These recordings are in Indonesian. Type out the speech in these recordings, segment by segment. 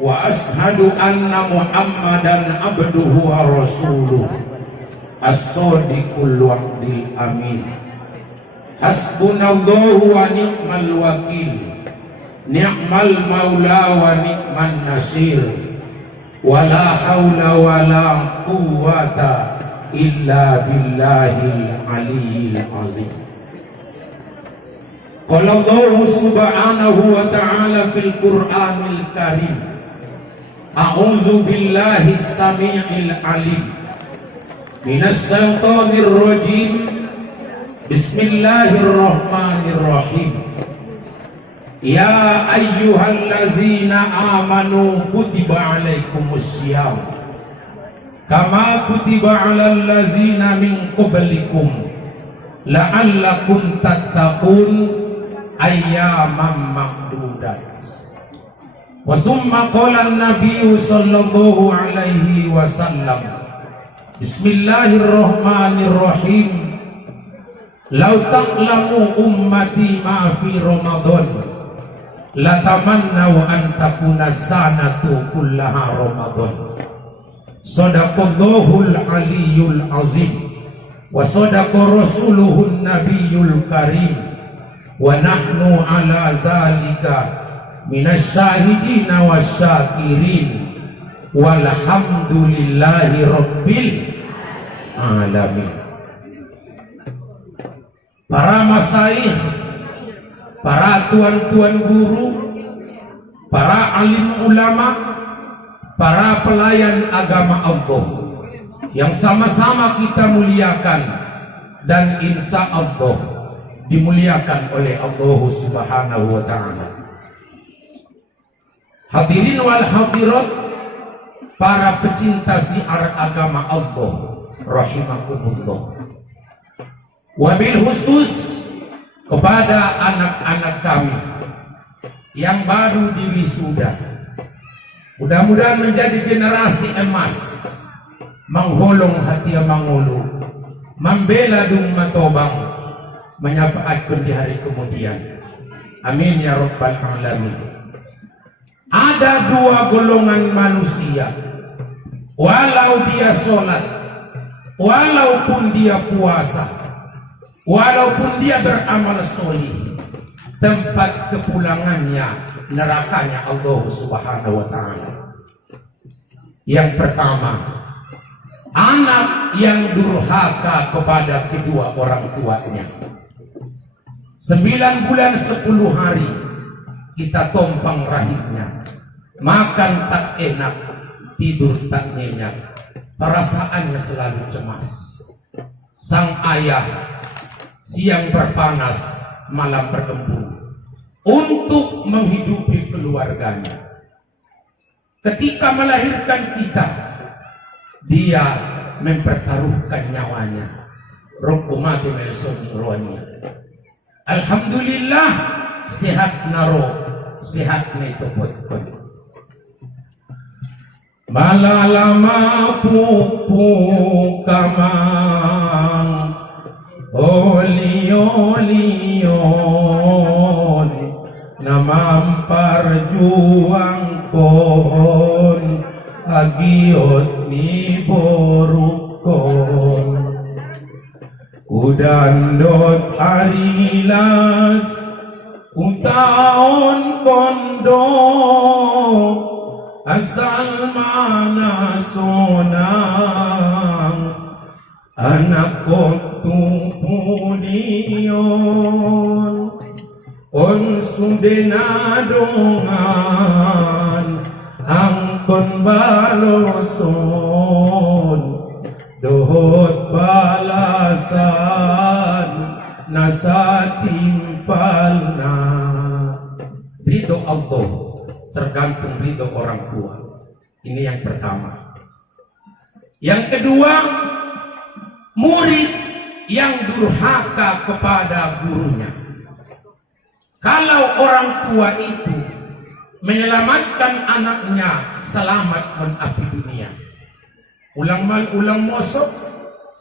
wa ashhadu anna Muhammadan abduhu wa rasuluh as-sadiqul wa'dil amin. Hasbunallahu wa ni'mal wakil, ni'mal maula wa ni'man nasir, wala haula wala quwwata illa billahil aliyyil azim. Qala Allah subhanahu wa ta'ala fil Qur'anil Karim, a'udzu billahi samii'il alim minas syaitonir rajim. Bismillahirrahmanirrahim. Ya ayyuhallazina amanu kutiba alaikumussyam kama kutiba alal ladzina min qablikum la'allakum tattaqun ayyaman ma'dudat. Wa summa qala an-nabiyyu sallallahu alaihi wasallam, Bismillahirrahmanirrahim. Lau taqlamu ummati ma fi Ramadan la tamannau an takuna sanatu kullaha Ramadan. Sadaqallahul aliyyul azim wa sadaqa rasuluhun nabiyyul karim wa nahnu ala zalika minasyahidina wasyakirin walhamdulillahi rabbil alamin. Para masyayikh, para tuan-tuan guru, para alim ulama, para pelayan agama Allah yang sama-sama kita muliakan dan insya Allah dimuliakan oleh Allah subhanahu wa ta'ala. Hadirin wal hadirat, para pecinta syiar agama Allah rahimakumullah. Wabil khusus kepada anak-anak kami yang baru diwisuda, mudah-mudahan menjadi generasi emas, mengholong hati mangulu, membela dung matobang, menyafaatkan di hari kemudian. Amin ya rabbal alamin. Ada dua golongan manusia, walau dia sholat, walaupun dia puasa, walaupun dia beramal solih, tempat kepulangannya nerakanya Allah subhanahu wa ta'ala. Yang pertama, anak yang durhaka kepada kedua orang tuanya. 9 bulan 10 hari kita tompang rahimnya, makan tak enak, tidur tak nyenyak, perasaannya selalu cemas. Sang ayah siang berpanas, malam berkembung untuk menghidupi keluarganya. Ketika melahirkan kita, dia mempertaruhkan nyawanya. Rukumati melsoni rohnya. Alhamdulillah, sehat naro, sehat netopot. Malalama pupu kamang oli-olion namampar juang kon agiot ni borukon udandot arilas utaon kondo asal mana sonang anak tupulion on sudenadongan angkon baloson dohot balasan nasa timpalna. Ridho Allah tergantung ridho orang tua. Ini yang pertama. Yang kedua, murid yang durhaka kepada gurunya. Kalau orang tua itu menyelamatkan anaknya selamat menapi dunia, ulang mal ulang mosok,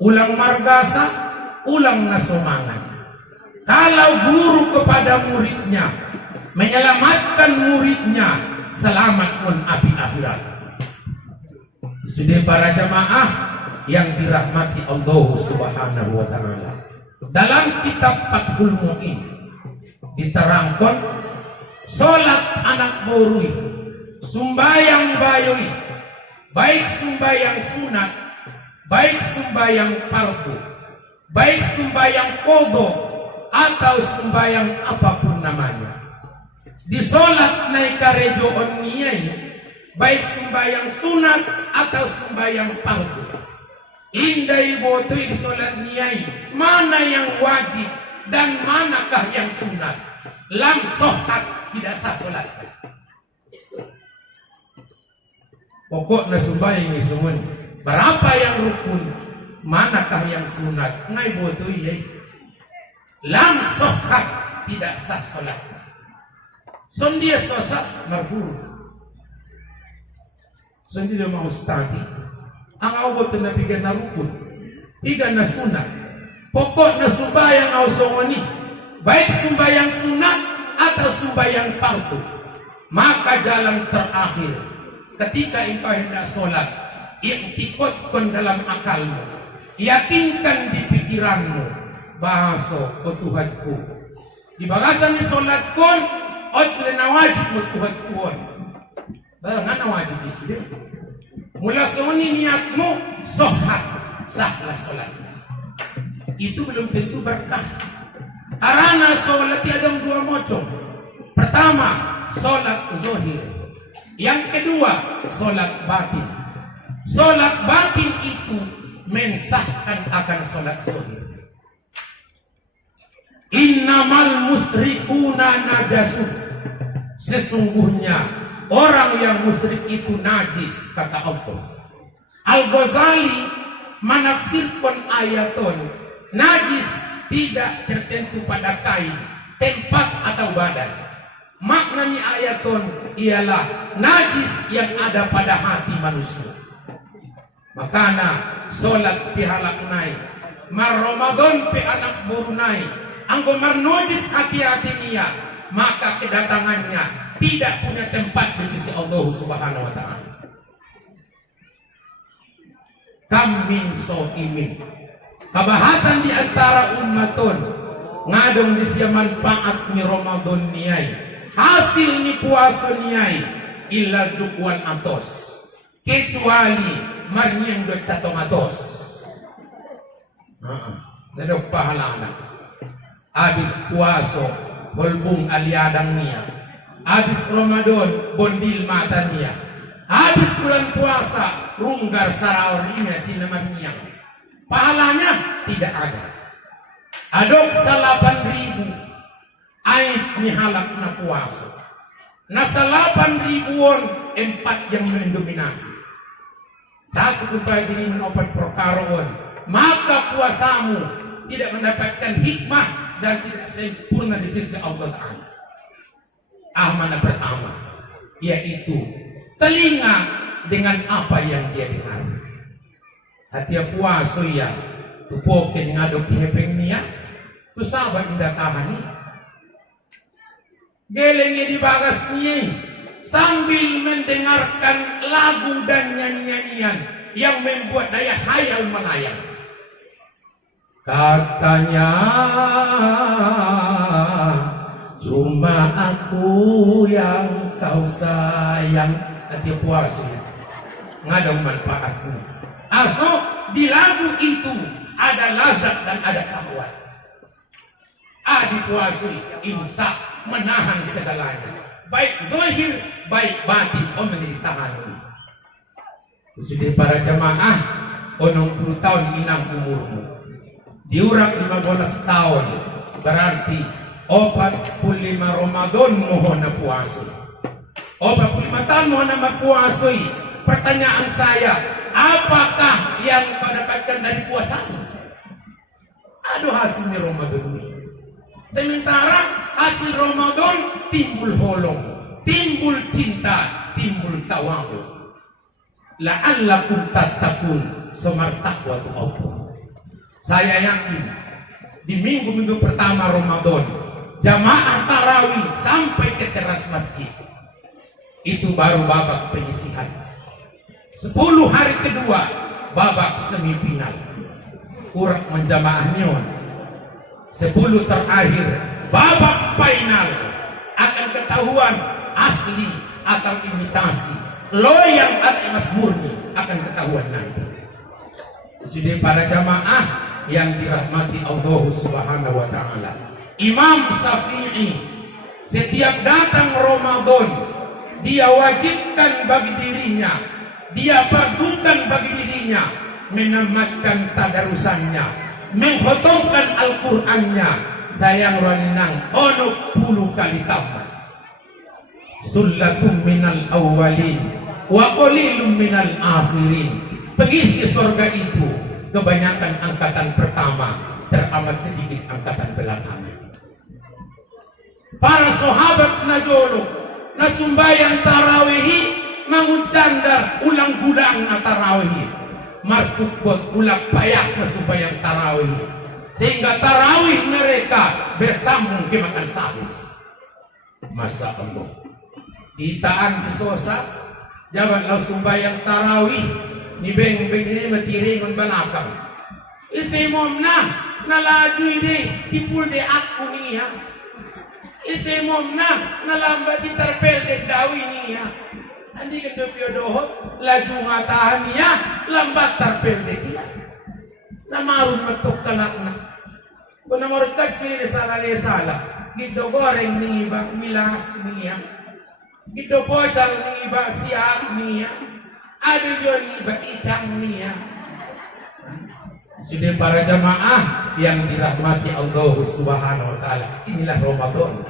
ulang margasa, ulang nasomangan. Kalau guru kepada muridnya menyelamatkan muridnya selamat mun api akhirat. Sudah para jamaah yang dirahmati Allah Subhanahu wa taala. Dalam kitab Fathul Mu'in diterangkan salat anak borui, sumbayang bayui, baik sumbayang sunat, baik sumbayang fardu, baik sumbayang qadha atau sumbayang apapun namanya. Di salat naik karejoon niyai, baik sumbayang sunat atau sumbayang fardu. Indai botoi salat niyai, mana yang wajib dan manakah yang sunat? Langsung tidak sah salat. Pokoknya sumbayang ini semua. Berapa yang rukun, manakah yang sunat? Ngai botoi yai. Langsung tidak sah salat. Sondia sosak marburu. Sondia mau stadi. Ang awat na bigyan na rukun, igan na sunat. Pokok na sumbayang aw songoni, baik sumbayang sunat atau sumbayang fardu. Maka jalan terakhir, ketika engkau hendak sholat, iktikotkan dalam akalmu, yakinkan di pikiranmu, bahasa o Tuhanku. Di bagasan ni sholat kun, otsle na wajib mo Tuhanku. Nga na wajib isi. Mula soni niatmu sohat, sahlah sholatnya. Itu belum tentu berkah. Karena sholat ada dua macam. Pertama, sholat zahir. Yang kedua, sholat batin. Sholat batin itu mensahkan akan sholat zahir. Innamal musyrikuna najasun. Sesungguhnya orang yang musyrik itu najis, kata Allah. Al-Ghazali menafsirkan ayaton najis tidak tertentu pada kain, tempat atau badan. Maknanya ayaton ialah najis yang ada pada hati manusia. Makana solat pihalak naik, mar Ramadan pe anak burunai, anggo mar najis hati-hati niya, maka kedatangannya tidak punya tempat di sisi Allah Subhanahu wa taala. Kam min so'imin. Kabahatan di antara ummatun ngadong di sia manfaat ni Ramadan niai. Hasil ni puasa niai illa dukwan atos. Kecuali marnyang do catong atos. Dadok pahalana. Habis puasa bolbung aliadang niya. Habis Ramadan bondil matanya. Habis bulan puasa runggar saraorinya sinamanya. Pahalanya tidak ada. Adok 8.000 ait nihalak na puasa. Na 8.000 won 4 yang mendominasi. Satu upaya diri menopat perkaroon, maka puasamu tidak mendapatkan hikmah dan tidak sempurna di sisi Allah Ta'ala. Amanah pertama, yaitu telinga dengan apa yang dia dengar. Hati puasa ya, tupokin ngadok hepeng niya, tu sahabat indah tahani. Gelengnya di bagas niya, sambil mendengarkan lagu dan nyanyian yang membuat daya hayal melayang. Katanya, cuma aku yang kau sayang. Hati puasa ngadong manfaatnya. Aso di lagu itu ada lazat dan ada syahwat. Di puasa imsak menahan segalanya, baik zahir baik batin. Menjadi tahan ini. Sudah para jamaah 60 tahun inang umurmu, diurang 15 tahun, berarti 45 Ramadan mohon na puasa. 45 tahun mohon na puasa. Pertanyaan saya, apakah yang kau dapatkan dari puasa? Aduh, hasil Ramadan ini. Sementara hasil Ramadan timbul holong, timbul cinta, timbul tawadu. La'allakum tattaqun, semartakwa tu Allah. Saya yakin di minggu-minggu pertama Ramadan, jamaah tarawih sampai ke teras masjid. Itu baru babak penyisihan. 10 hari kedua babak semifinal. Urak menjamaahnya 10 terakhir babak final. Akan ketahuan asli atau imitasi, loyang atau emas murni akan ketahuan nanti. Sudah para jamaah yang dirahmati Allah Subhanahu wa taala. Imam Syafi'i setiap datang Ramadan dia wajibkan bagi dirinya, dia fardukan bagi dirinya menamatkan tadarusannya, mengkhatamkan Al-Qur'annya sayang ranang 10 kali tamat. Sullatum minal awwalin wa qalilun minal akhirin. Pengisi surga itu kebanyakan angkatan pertama, teramat sedikit angkatan belakangan. Para sahabat najolo nasumbayang tarawihi mangucandar ulang-ulang na tarawihi. Markukot ulak payak nasumbayang tarawihi. Sehingga tarawih mereka bersambung kemakan sabu. Masa Allah. Itaan kesosa jabat lau sumbayang tarawih ni beng-beng ini matiri ng balakang. Isi mom na nalaju ini tipul de aku niya. Isi mom na nalamba di tarpel de dawi niya. Andi ka dohot laju ngatahan niya lambat tarpel de niya. Namarun matok talak na. Kung namarun kacil sala gitu goreng ni iba milas niya. Gitu pocal ni iba siap niya. Ada joni bakicang niya. Sudah para jamaah yang dirahmati Allah Subhanahu wa taala. Inilah Ramadan.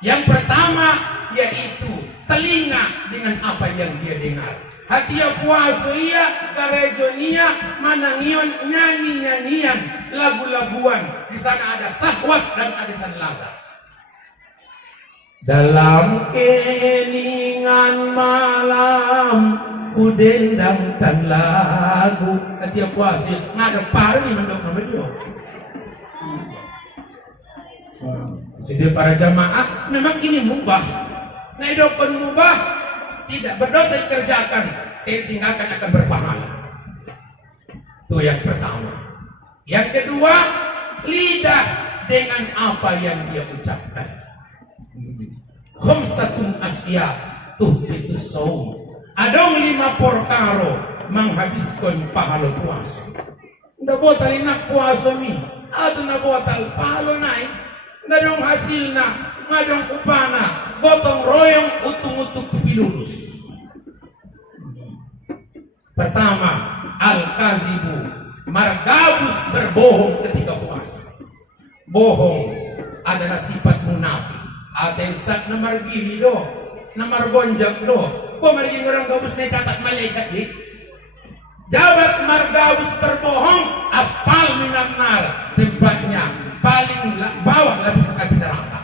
Yang pertama yaitu telinga dengan apa yang dia dengar. Hati ya puasa ia karejonia manangion nyanyi-nyanyian lagu-laguan. Di sana ada sahwat dan ada sanlaza. Dalam keningan malam kudendangkan lagu ketika puasa ngada parni mendok namanya. Sudah para jamaah memang ini mubah. Nah idokon mubah tidak berdosa dikerjakan, tinggalkan akan berpahala. Itu yang pertama. Yang kedua, lidah dengan apa yang dia ucapkan. Khamsatun asya tuhbitu shaum. Adong 5 perkara menghabiskan pahala puasa. Nda botal inak puasa mi, atau nda botal pahala naik. Nda dong hasilna, ngadong upana, botong royong utung-utung pilulus. Pertama, al-kazibu, margabus berbohong ketika puasa. Bohong adalah sifat munafik. Ada yang sak nomor gini do, nomor gonjak do. Pemerintah orang gabus na catat malaikat di. Jabat margabus berbohong, aspal minanar tempatnya paling bawah labis api neraka.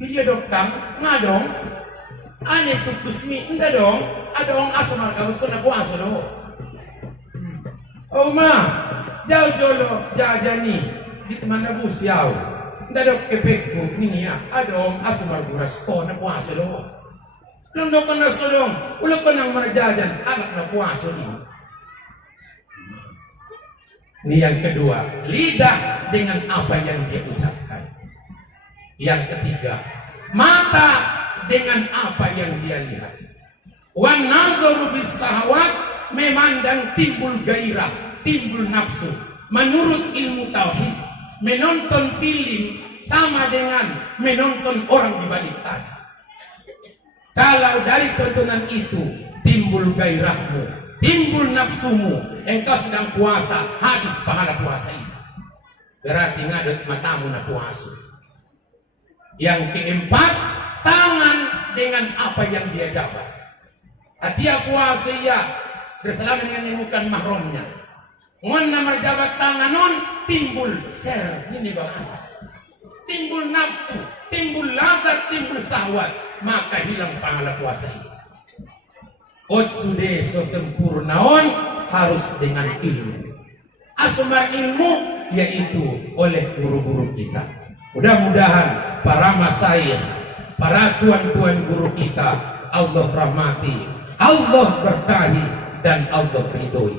Dia dokter ngadong, ane tukusmi enggak dong, ada orang asal margabus na puasa do. Oh ma, jauh jolo jajani di mana bus yau. Enggak dok kepekku ni ya, ada orang asal margabus to na puasa do. Lundok ka na sulong, ulang ka nang manajajan, anak na puaso niyo. Ini yang kedua, lidah dengan apa yang dia ucapkan. Yang ketiga, mata dengan apa yang dia lihat. Wan nazaru bis sahawat, memandang timbul gairah, timbul nafsu. Menurut ilmu tauhid, menonton film sama dengan menonton orang di balik kaca. Kalau dari tontonan itu timbul gairahmu, timbul nafsumu, engkau sedang puasa, habis pahala puasa itu. Berarti ngadat matamu na puasa. Yang keempat, tangan dengan apa yang dia jabat. Hati puasa ya, bersalaman dengan yang bukan mahramnya. Ngon nama jabat tanganon, timbul ser, ini bahasa. Timbul nafsu, timbul lazat, timbul sahwat. Maka hilang pahala puasa itu. Sudah sempurnaon harus dengan ilmu. Asma ilmu yaitu oleh guru-guru kita. Mudah-mudahan para masyayikh, para tuan-tuan guru kita, Allah rahmati, Allah berkahi, dan Allah ridhoi.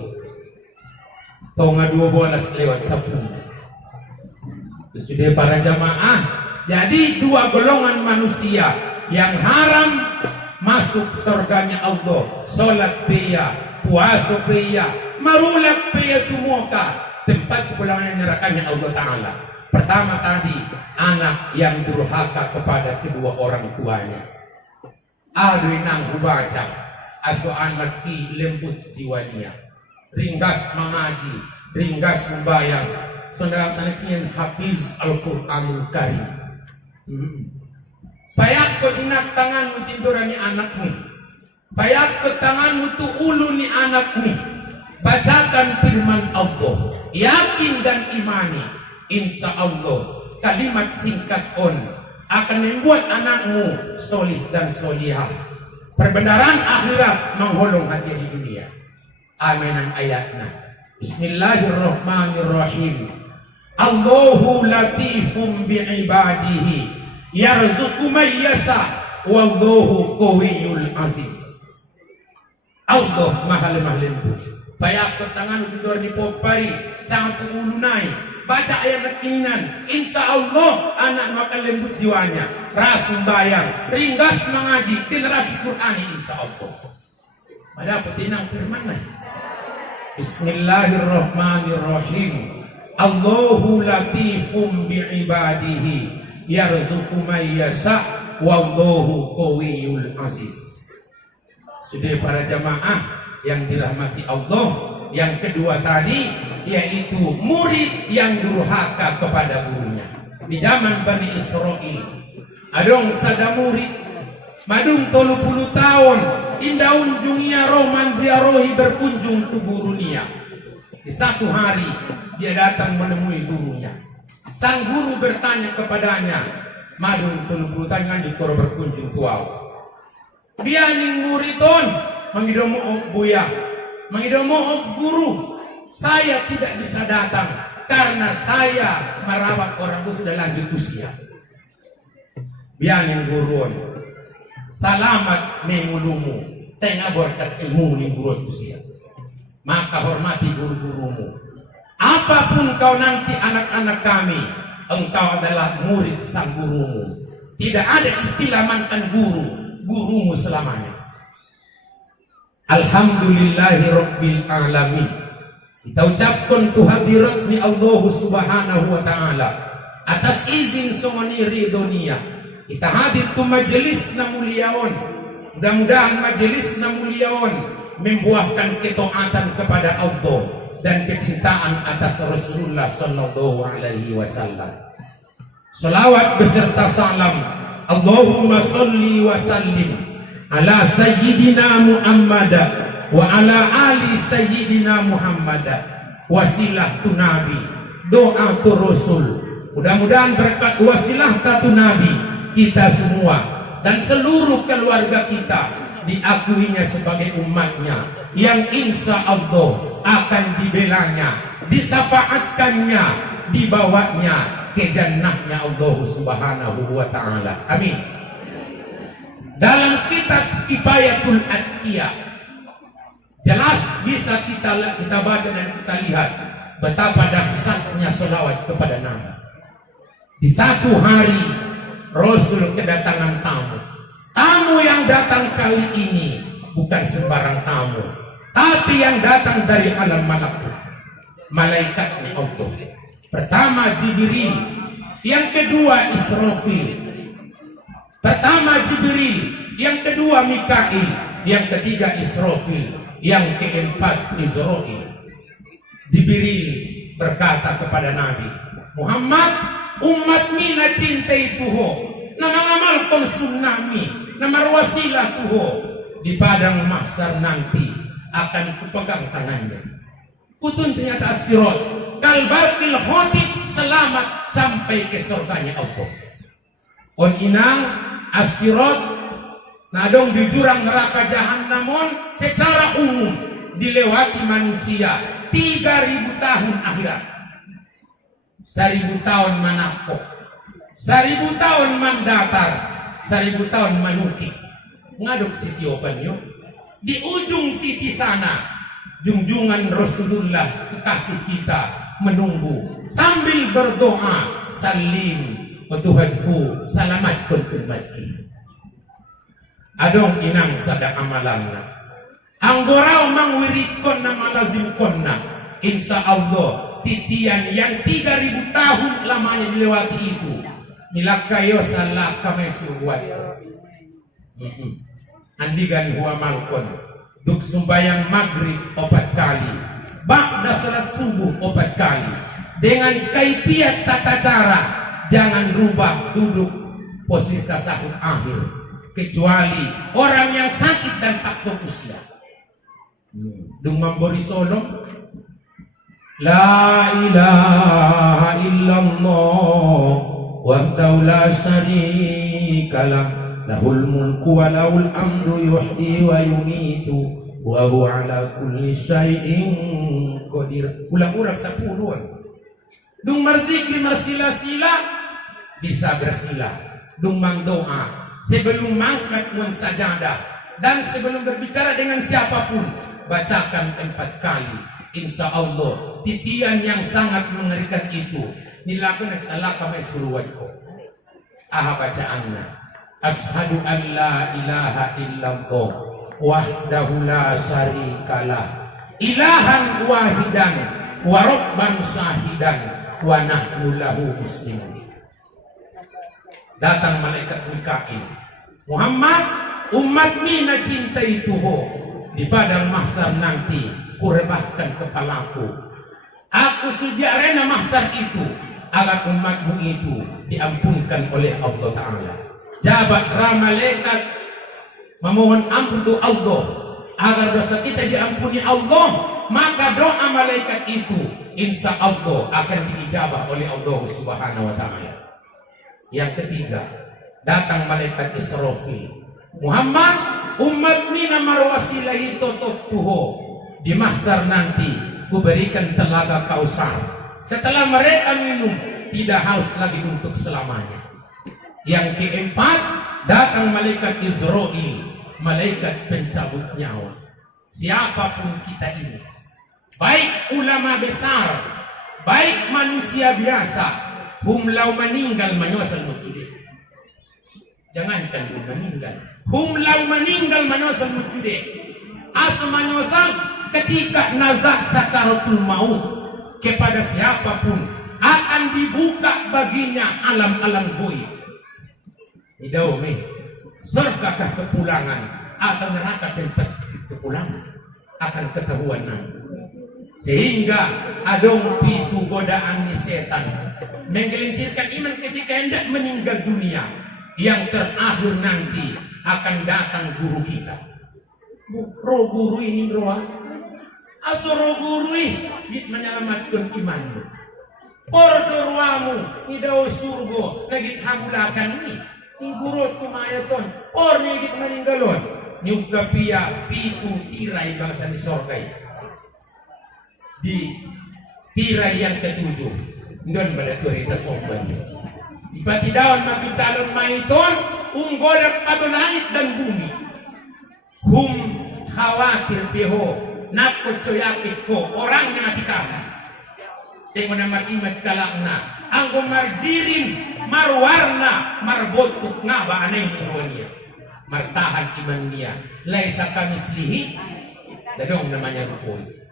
Tonga 12:10. Sudah para jamaah, jadi dua golongan manusia yang haram masuk surganya Allah, salat pia, puasa pia, marulak pia tumuka, tempat pulangan nerakanya Allah Ta'ala. Pertama tadi, anak yang durhaka kepada kedua orang tuanya. Aduh nang baca, aso anak ki lembut jiwanya, ringgas mengaji, ringgas membayang, saudara tanikian hafiz Al-Quranul Karim. Payak ko dinak tanganmu tidurani anakmu, payak ko tanganmu tu ulu ni anakmu, bacakan firman Allah, yakin dan imani, insya Allah kalimat singkat on akan membuat anakmu solih dan solihah, perbenaran akhirat mengholong hati di dunia. Aminan ayatna. Bismillahirrahmanirrahim. Allahu latifum bi'ibadihi yarzuqu man yasha wallahu qawiyyul aziz. Allah mahal lembut. Payak ke tangan tidur di popari sangat ulunai. Baca ayat keinginan, insya Allah anak makan lembut jiwanya, rasul bayang, ringgas mengaji, generasi Quran insya Allah. Pada petinang firman. Bismillahirrahmanirrahim. Allahu latifum bi'ibadihi yarzuqu man yasha wallahu qawiyyul aziz. Sudah para jamaah yang dirahmati Allah. Yang kedua tadi yaitu murid yang durhaka kepada gurunya. Di zaman Bani Israel adong sada murid madung 30 tahun indaun jungia roman ziarahi berkunjung tu gurunya. Di satu hari dia datang menemui gurunya. Sang guru bertanya kepadanya, madung 30 tahun di koro berkunjung tuau. Bianing muridon mangidomo buya, mangidomo guru, saya tidak bisa datang karena saya merawat orang itu sudah lanjut usia. Bianing gurun, selamat mengulumu, tengah berkat ilmu ni gurun usia. Maka hormati guru-gurumu. Apapun kau nanti anak-anak kami, engkau adalah murid sang gurumu. Tidak ada istilah mantan guru, gurumu selamanya. Alhamdulillahi Rabbil Alamin. Kita ucapkan tuhadirat ni Allah Subhanahu wa Ta'ala atas izin songoni ridonia. Kita hadir ke majelis na muliaon. Mudah-mudahan majelis na muliaon membuahkan ketaatan kepada Allah dan kecintaan atas Rasulullah sallallahu alaihi wasallam. Salawat beserta salam, Allahumma salli wa sallim ala sayyidina Muhammad wa ala ali sayyidina Muhammad. Wasilah tu Nabi, doa tu Rasul. Mudah-mudahan berkat wasilah tu Nabi, kita semua dan seluruh keluarga kita diakuinya sebagai umatnya yang insya Allah akan dibelanya, disafaatkannya, dibawanya ke jannahnya Allah Subhanahu wa Ta'ala. Amin. Dalam kitab Kifayatul Atqiyah jelas bisa kita baca dan kita lihat betapa dahsyatnya selawat kepada Nabi. Di satu hari Rasul kedatangan tamu. Tamu yang datang kali ini bukan sembarang tamu, tapi yang datang dari alam malakut, malaikatnya Allah. Pertama Jibril, yang kedua Israfil. Pertama Jibril, yang kedua Mikail, yang ketiga Israfil, yang keempat Israil. Jibril berkata kepada Nabi Muhammad, umat mina cintai Tuho, nama ngamalkan sunnami, nama wasilah Tuho. Di padang mahsyar nanti akan kupegang tangannya. Kutun ternyata sirat kalbakil khotib, selamat sampai ke surganya Allah. On inang asirat nadong di jurang neraka jahannamun secara umum dilewati manusia 3000 tahun akhirat. 1000 tahun manakok, 1000 tahun mandatar, 1000 tahun manuki. Ngaduk si tiopanyo. Di ujung titi sana, junjungan Rasulullah kekasih kita menunggu sambil berdoa, salim o Tuhanku, salamatkan umatku. Adong inang sada amalanna. Ang gorau mangwirikon na malazimkon na. Insya Allah, titian yang 3000 tahun lamanya dilewati itu. Nilakayo salah kamay suruat. Andigan huwa malkon. Duk sumbayang maghrib 4 kali. Ba'da salat subuh 4 kali. Dengan kaifiat tata cara, jangan rubah duduk posisi tasahud akhir. Kecuali orang yang sakit dan tak usia. Dung memberi solong. La ilaha illallah wahdahu la syarika lah, lahul mulku wa lahul amru yuhyi wa yumitu wa huwa ala kulli syai'in qadir. Ulang-ulang 10. Dung marzikri marsila-sila bisa bersila. Dung mangdoa sebelum mangkat nun sajadah dan sebelum berbicara dengan siapapun, bacakan 4 kali. Insya Allah titian yang sangat mengerikan itu dilakukan salah kami suruhku. Bacaannya asyhadu an la ilaha illallah wahdahu la syarikalah ilahan wahidan wa rabban syahidan wa nahnu lahu muslimun. Datang malaikat Mikail, Muhammad, umat ni na cintai Tuhan, di padang mahsyar nanti kurebahkan kepalaku. Aku sudah rena mahsyar itu agar umatmu itu diampunkan oleh Allah Ta'ala. Jabat malaikat memohon ampun untuk Allah agar dosa kita diampuni Allah, maka doa malaikat itu insya Allah akan diijabah oleh Allah Subhanahu Wa Ta'ala. Yang ketiga, datang malaikat Israfil. Muhammad, umat ni na marwasilahi totok tuho. Di mahsyar nanti, kuberikan telaga Kausar. Setelah mereka minum, tidak haus lagi untuk selamanya. Yang keempat, datang malaikat Israel, malaikat pencabut nyawa. Siapapun kita ini, baik ulama besar, baik manusia biasa, humlau meninggal manyosal mujudin. Jangankan meninggal, humlau meninggal manyosal mujudin. Asa manyosal ketika nazak sakaratul maut kepada siapapun akan dibuka baginya alam-alam goib. Idaume, surgakah kepulangan atau neraka tempat kepulangan akan ketahuan nanti. Sehingga adong pitu godaan ni setan menggelincirkan iman ketika hendak meninggal dunia. Yang terakhir nanti akan datang guru kita. Roh guru ini roh. Asoro guru ini menyelamatkan imanmu. Pordoruamu idau surgo lagi habulakan ini. Guru tumayaton. Por ni git meninggalon. Nyuga pia pitu tirai bangsa di sorgai. Di tirai yang ketujuh don pada turita sopan ipati daun nabi calon maiton unggolak pada langit dan bumi hum khawatir beho nakut coyakit ko orang yang nabi kafir tengok nama imat kalakna anggo marjirim marwarna marbotuk ngaba aneh murwania martahan iman niya laisa kamislihi dadong namanya rukun.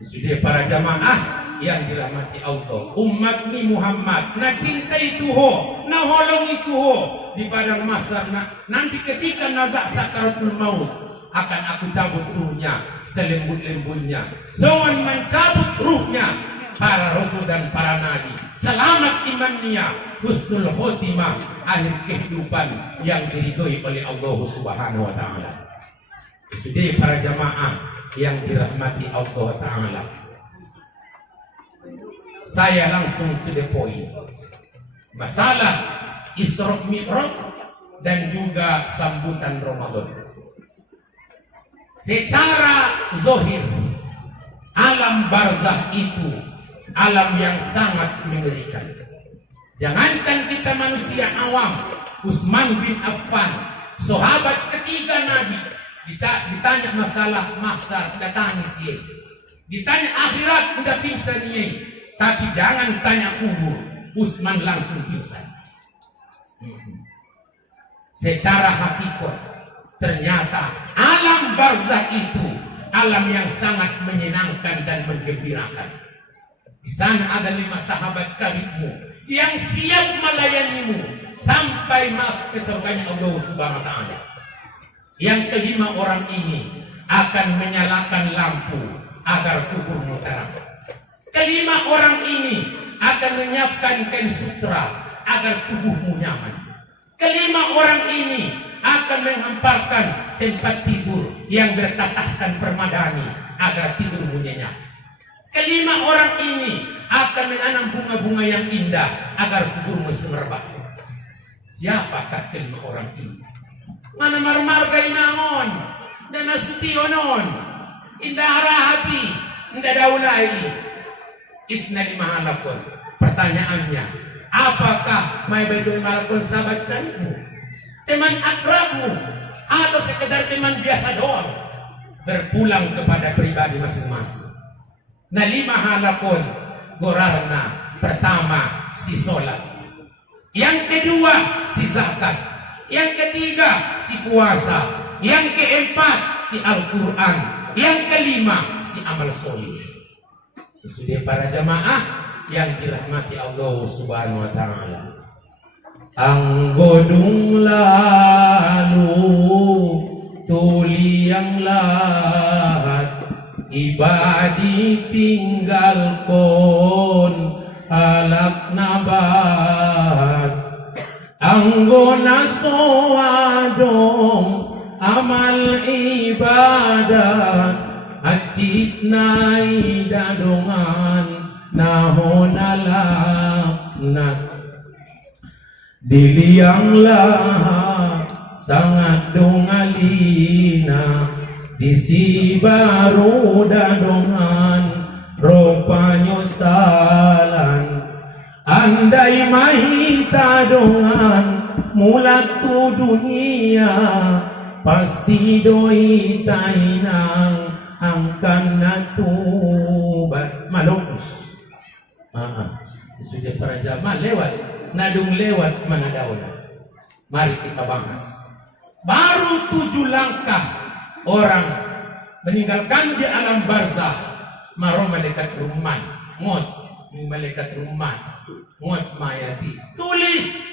Sudah para jamaah yang dirahmati Allah, umat ni Muhammad na cintai Tuho, na holongi Tuho di padang mahsyar. Nanti ketika nazak sakaratul maut akan aku cabut ruhnya selembut-lembutnya. Soan mencabut ruhnya para rasul dan para nabi. Selamat imannya, husnul khotimah, akhir kehidupan yang diridhoi oleh Allah Subhanahu Wa Ta'ala. Sudah para jamaah yang dirahmati Allah Ta'ala, saya langsung to the point. Masalah Isra Mi'raj dan juga sambutan Ramadan. Secara zahir, alam barzah itu alam yang sangat mengerikan. Jangankan kita manusia awam, Utsman bin Affan, sahabat ketiga Nabi, ditanya masalah mahsyar, tidak tangis ye. Ditanya akhirat, tidak pingsan ye. Tapi jangan tanya kubur, Utsman langsung pingsan. Secara hakikat, ternyata alam barzakh itu alam yang sangat menyenangkan dan menggembirakan. Di sana ada 5 sahabat karibmu yang siap melayanimu sampai masuk ke surganya Allah Subhanahu wa taala. Yang kelima orang ini akan menyalakan lampu agar kuburmu terang. Kelima orang ini akan menyiapkan kain sutra agar tubuhmu nyaman. Kelima orang ini akan menghamparkan tempat tidur yang bertatahkan permadani agar tidurmu nyenyak. Kelima orang ini akan menanam bunga-bunga yang indah agar kuburmu semerbak. Siapakah kelima orang ini? Mana marmarga inangon dan nasutionon indah harahapi indah daulai isna di mahalakon. Pertanyaannya, apakah may bedoy malakon sahabat karibmu, teman akrabmu, atau sekedar teman biasa doang? Berpulang kepada pribadi masing-masing. Nah 5 halakon gorarna. Pertama si sholat, yang kedua si zakat, yang ketiga si puasa, yang keempat si Al-Quran, yang kelima si amal soleh. Sudah para jamaah yang dirahmati Allah Subhanahu wa taala. Anggodung lalu tuli yang lahat ibadi tinggal kon alak nabat anggona soadong amal ibadat acit nai dadongan nahonalaknat diliang lahat sangat dongalina disi baru dadongan rupanya salan andai mahita dongan mulat tu dunia pasti doi tainang angkan natubat malopus. Sudah para jamaah lewat nadung lewat mana daun. Mari kita bahas. Baru 7 langkah orang meninggalkan di alam barzakh maro malaikat rumah ngot malaikat rumah ngot mayati tulis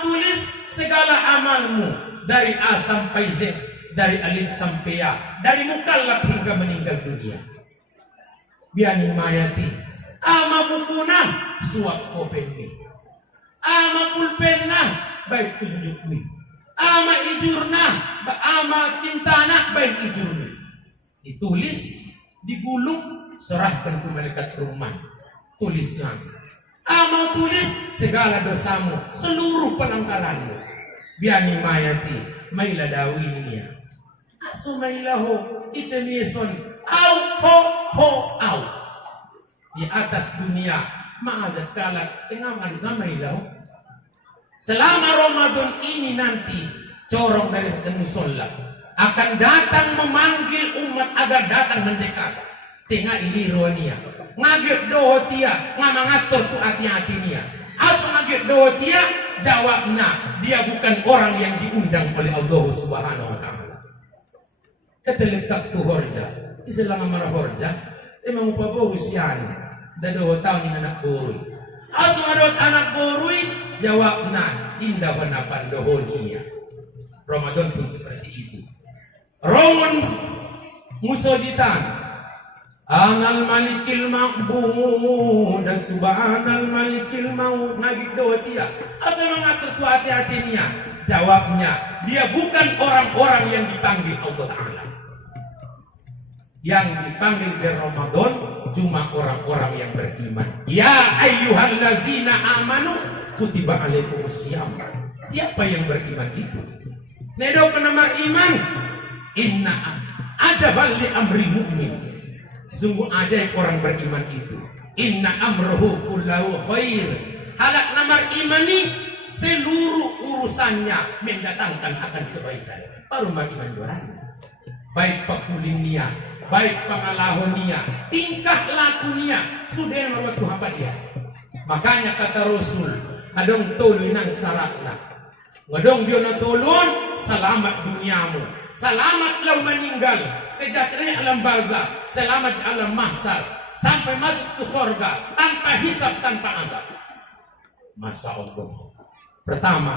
tulis segala amalmu dari A sampai Z, dari alif sampai ya, dari mukallaf hingga meninggal dunia. Biani mayati ama bukuna suap kopenni, ama pulpenna baik tunjukni, ama ijurna ama tintana baik ijurni. Ditulis, digulung, serahkan ke malaikat rumah. Tulisnya ama tulis segala dosamu, seluruh penanggalanmu. Biani mayati maila dawinia aso mailaho itenieson au ho au di atas dunia ma'azat kalat kenapa mailaho. Selama Ramadan ini nanti corong dari musola akan datang memanggil umat agar datang mendekat tengah ini rohania ngagir doa dia ngamangatur tu hati-hati dia aso ngagir doa dia jawabnya dia bukan orang yang diundang oleh Allah Subhanahu wa taala. Ketelekak tu horja iselang marah horja emang upabaw siyan dado taon ng anak boy aso adot anak boy jawabnya indah panapan dohon niya. Ramadan pun seperti itu. Roman musoditan Anal malikil ma'bud subhanal malikil maut nagik doa dia. Asa mengatur tu hati-hati niya. Jawabnya, dia bukan orang-orang yang dipanggil Allah Ta'ala. Yang dipanggil di Ramadan cuma orang-orang yang beriman. Ya ayyuhallazina amanu kutiba alaikumusiyam. Siapa yang beriman itu? Nedo kenamar iman. Inna ajaban li amri mu'min. Sungguh ada orang beriman itu. Inna amruhu kullahu khair. Halak namar imani seluruh urusannya mendatangkan akan kebaikan. Baru beriman juaranya. Baik pakulinia, baik pengalahonia, tingkah lakunya sudah merupakan hamba dia. Makanya kata Rasul, adong tolong nang saratna. Ngadong dia na tulun, selamat duniamu. Selamat lau meninggal, sejahtera alam barzah, selamat alam mahsyar, sampai masuk ke surga tanpa hisab, tanpa azab. Masya Allah. Pertama,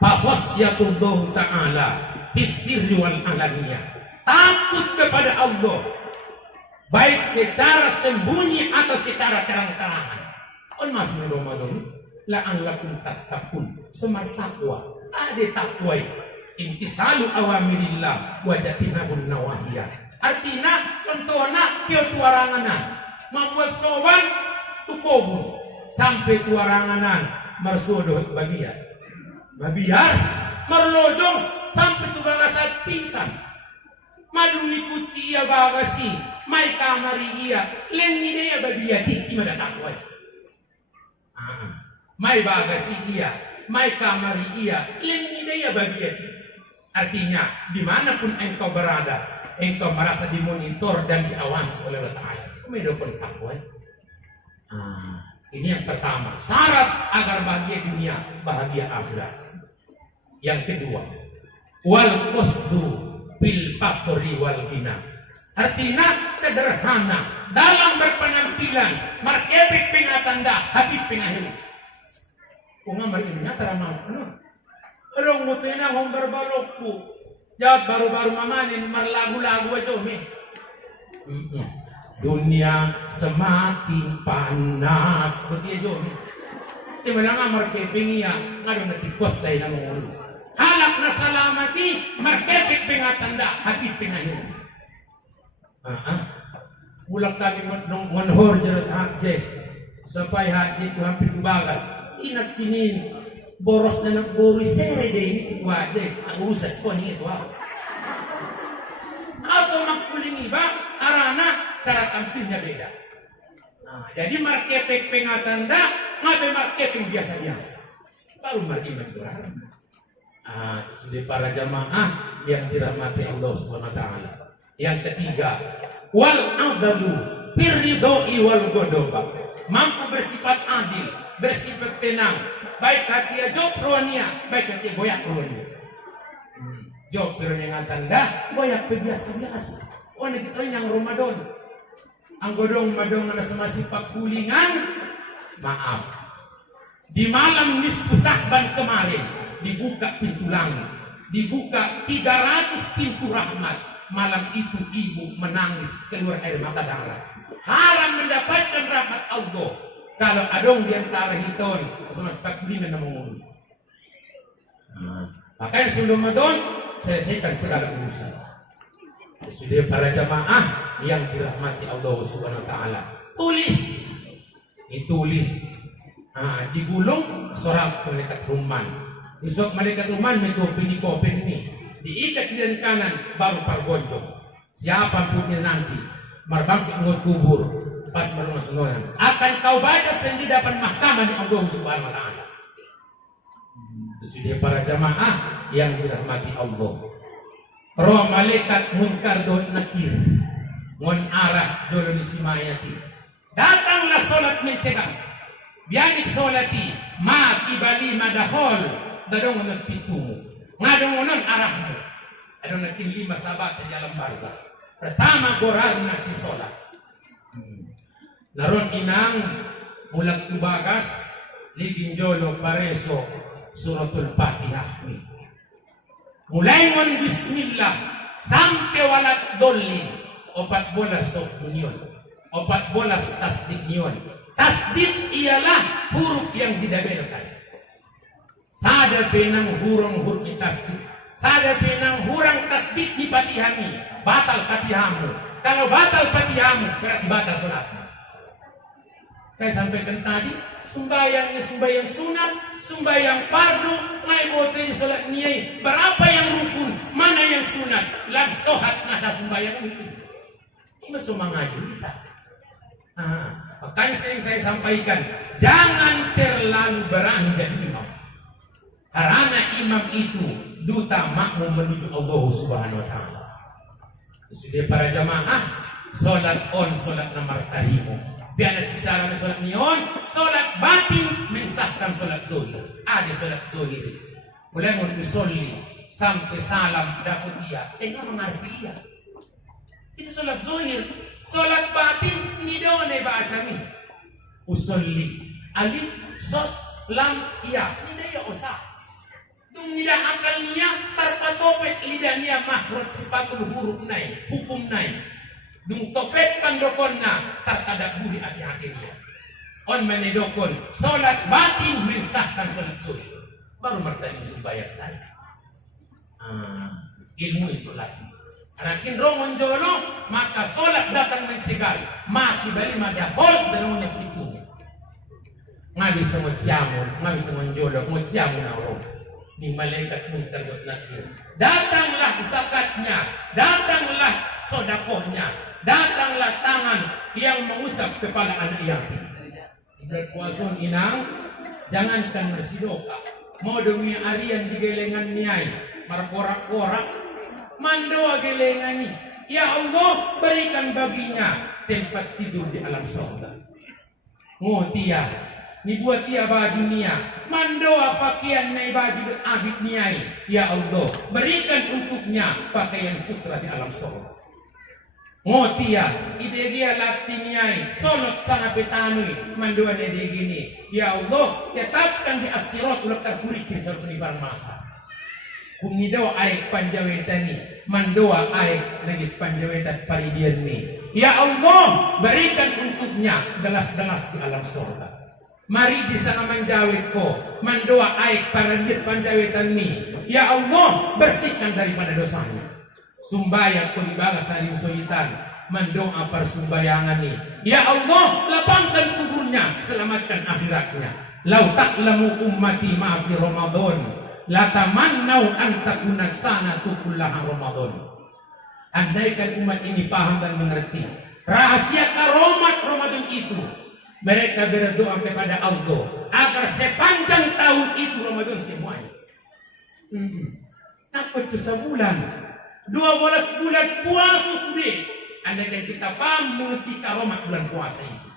fakhashyatullah ta'ala fis-sirri wal alaniyah. Takut kepada Allah, baik secara sembunyi atau secara terang-terangan. On masih Ramadan, la'allakum tattaqun, semar takwa. Ada takwa, intisalu awamirillah wa jatinabun nawahiyah. Artinya contohnya kio tuaranganan membuat soban tukobun sampai tuaranganan marsodoh babiar merlojong sampai tu bagasat pingsan madumi kuci ia bagasi mai kamari ia lengi dia babiati imada takwa mai bagasi ia mai kamari ia lengi dia babiati. Artinya dimanapun engkau berada, engkau merasa dimonitor dan diawasi oleh Allah Ta'ala. Medokon takwa. Ini yang pertama, syarat agar bahagia dunia, bahagia akhirat. Yang kedua, wal qasdu bil faqri wal ghina. Artinya sederhana dalam berpenampilan, markepik pengatanda, habib pengahir. Kunga marinya teramang Along mo tayo na kung barbalok po. Jat baru-baru mamanin, marlagu-lagu aja mi. Dunia semakin panas. Seperti aja mi. Di mana nga markeping iya, nga doon natikos tayo na mga ulo. Halak na salamati, markepik pengatanda, hati pengahin. Mulak kami manhor jarat hakje. Sampai hakje itu hampir bagas. Inak kinin. Boros na nagburi sere de ini wajib ang urusan ko ni ito aso magkuling iba arana cara tampilnya beda. Jadi markepek pengatanda ngabe markepek biasa-biasa baru beriman berharap. Sudah para jamaah yang dirahmati Allah SWT. Yang ketiga, wal adalu firridoi wal godoba, mampu bersifat adil, bersifat tenang. Baik hati jawab ruania, baik hati boyak ruania. Jawab ruania tanda, boyak biasa-biasa. Itu yang Ramadan. Ang godong-madong na semasi pakulingan, maaf. Di malam nisfu Sya'ban kemarin, dibuka pintu langit. Dibuka 300 pintu rahmat. Malam itu ibu menangis keluar air mata darah. Haram mendapatkan rahmat Allah. Kalau adong di antara hiton sama spekulinan na mengurus. Makanya sebelum Ramadan selesaikan segala urusan. Sudah para jamaah yang dirahmati Allah Subhanahu wa taala. Ditulis. Digulung seorang malaikat ruman. Besok malaikat ruman itu kopi ini. Diikat di kanan baru pargonjong. Siapa pun nanti marbangkit ngot kubur. Pas baru masuk akan kau baca sendiri dapat mahkamah di Allah Subhanahu wa taala. Sudah para jamaah yang dirahmati Allah. Roh malaikat munkar do nakir. Ngon arah dolo ni simayati. Datanglah salat mencegah. Bianik salati ma kibali madahol dadong nagpitumo. Ngadong arahmu. Adong nakin 5 sabat di alam barzah. Pertama gorar na si salat. Naron inang mulag tubagas libinjolo pareso suratul Fatihah. Mulai mon bismillah sampai walat dolli 14 union 14 tasdik union. Tasdik ialah huruf yang didabelkan. Sadar penang hurung huruf di tasdik. Sadar penang hurang tasdik di Fatihami. Batal Fatihamu. Kalau batal Fatihamu berarti batal salatmu. Saya sampaikan tadi, sembahyang sunat, sembahyang fardu, mai bote di salat niai. Berapa yang rukun, mana yang sunat? Lam sohat nasa sembahyang itu. Ini semua ngaji kita. Makanya saya sampaikan, jangan terlalu berani jadi imam. Karena imam itu duta makmum menuju Allah Subhanahu wa taala. Sudah para jamaah, salat on salat nomor tarimu. Biar bicara salat nion, salat batin mensahkan salat zuhur. Ada salat zuhur. Mulai mau disolli sampai salam dapat dia. Enggak mengerti dia. Itu salat zuhur. Salat batin ni done baca ni. Usolli alif sod lam iya. Ini dia usah. Dung nida akal niya tarpatopet lidah niya makhraj sifatul huruf nai hukum nai. Dung topet pandokon na tartadak buri hati-hati niya. On menedokon salat batin mensahkan salat zuhur. Baru martani sembahyang tadi. Ilmu salat. Rakin rongon jolo maka salat datang mencegal. Mati bali madahol dalon itu. Ngabi sama jamun, ngabi sama jolo, mau jamun orang. Ni malaikat muntagot nakir. Datanglah zakatnya, datanglah sodakohnya, datanglah tangan yang mengusap kepala anak yatim. Berpuasun inang, jangankan nasidoka. Mau demi arian di gelengan niai, markorak-korak, mandoa gelengan ni. Ya Allah, berikan baginya tempat tidur di alam surga. Ngotia. Ni buat dia baju niya, mandoa pakaian na baju abid niai. Ya Allah, berikan untuknya pakaian sutra di alam surga. Ngotia, ide dia lakti niai, solot sangat petani, mandoa na dia gini. Ya Allah, tetapkan di asirat ulang terkuriki seperti barang masa. Kumidaw ay panjawetan ni, mandoa ay nagit panjawetan paridian ni. Ya Allah, berikan untuknya delas-delas di alam surga. Mari bisa manjawit ko, mandoa aik paranjit panjawitan ni. Ya Allah, bersihkan daripada dosanya. Sumbayang ko ibaga sa iyong sulitan, mandoa par sumbayangan ni. Ya Allah, lapangkan kuburnya, selamatkan akhiratnya. Lau ta'lamu ummati ma fi Ramadan, la tamannau an takuna sanatu kullaha Ramadan. Andaikan umat ini paham dan mengerti rahasia karomat Ramadan itu, mereka berdoa kepada Allah agar sepanjang tahun itu Ramadan semuanya. Apa itu sebulan? 12 bulan puasa sudah. Andaikan kita paham mengerti karomat bulan puasa itu,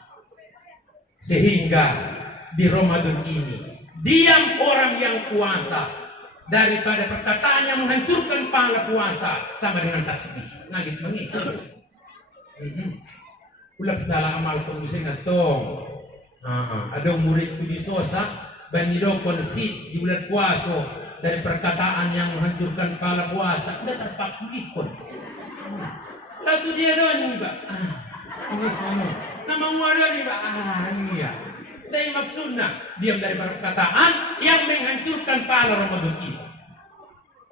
sehingga di Ramadan ini diam orang yang puasa daripada perkataan yang menghancurkan pahala puasa sama dengan tasbih. Nagit mengikut. Ulang salah amal kong bisa ngatong. Ada murid ku di Sosa banido konsit di bulan puasa dari perkataan yang menghancurkan pahala puasa. Udah terpakikon. Lalu dia doang nih Pak. Ini sama. Nama muada nih Pak. Ini ya. Tapi maksudnya diam dari perkataan yang menghancurkan pahala Ramadan itu.